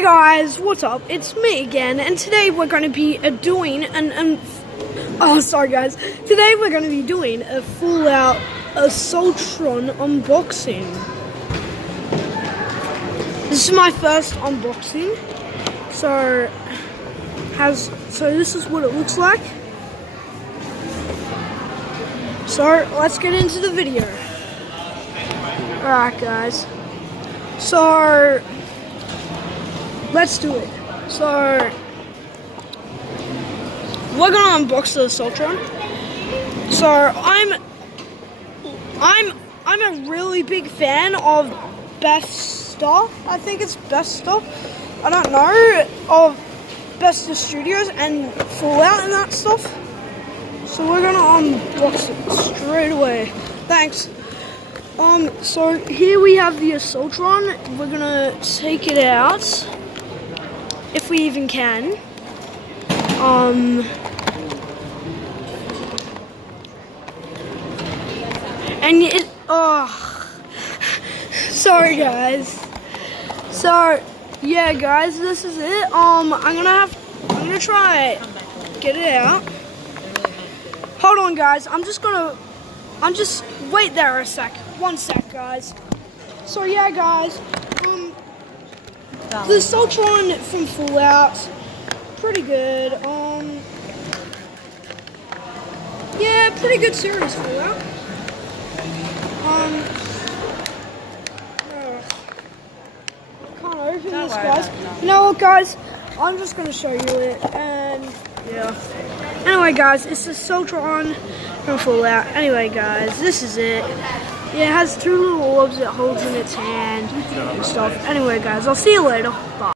Hey guys, what's up? It's me again, and today we're going to be doing Today we're going to be doing a Fallout Assaultron unboxing. This is my first unboxing, so this is what it looks like. So let's get into the video. Alright guys, so let's do it. So we're gonna unbox the Assaultron. So I'm a really big fan of Bethesda. I think it's Bethesda. I don't know, of Bethesda Studios and Fallout and that stuff. So we're gonna unbox it straight away. Thanks. So here we have the Assaultron. We're gonna take it out, if we even can. And it, sorry guys. So yeah guys, this is it. I'm gonna try get it out. Hold on guys, wait there a sec. 1 sec guys. So yeah guys, the Assaultron from Fallout, pretty good. Yeah, pretty good series, Fallout. Can't open this, guys. You know what, guys? I'm just gonna show you it, and yeah. Anyway, guys, it's the Assaultron from Fallout. Anyway, guys, this is it. Yeah, it has 2 little orbs it holds in its hand and stuff. Anyway, guys, I'll see you later. Bye.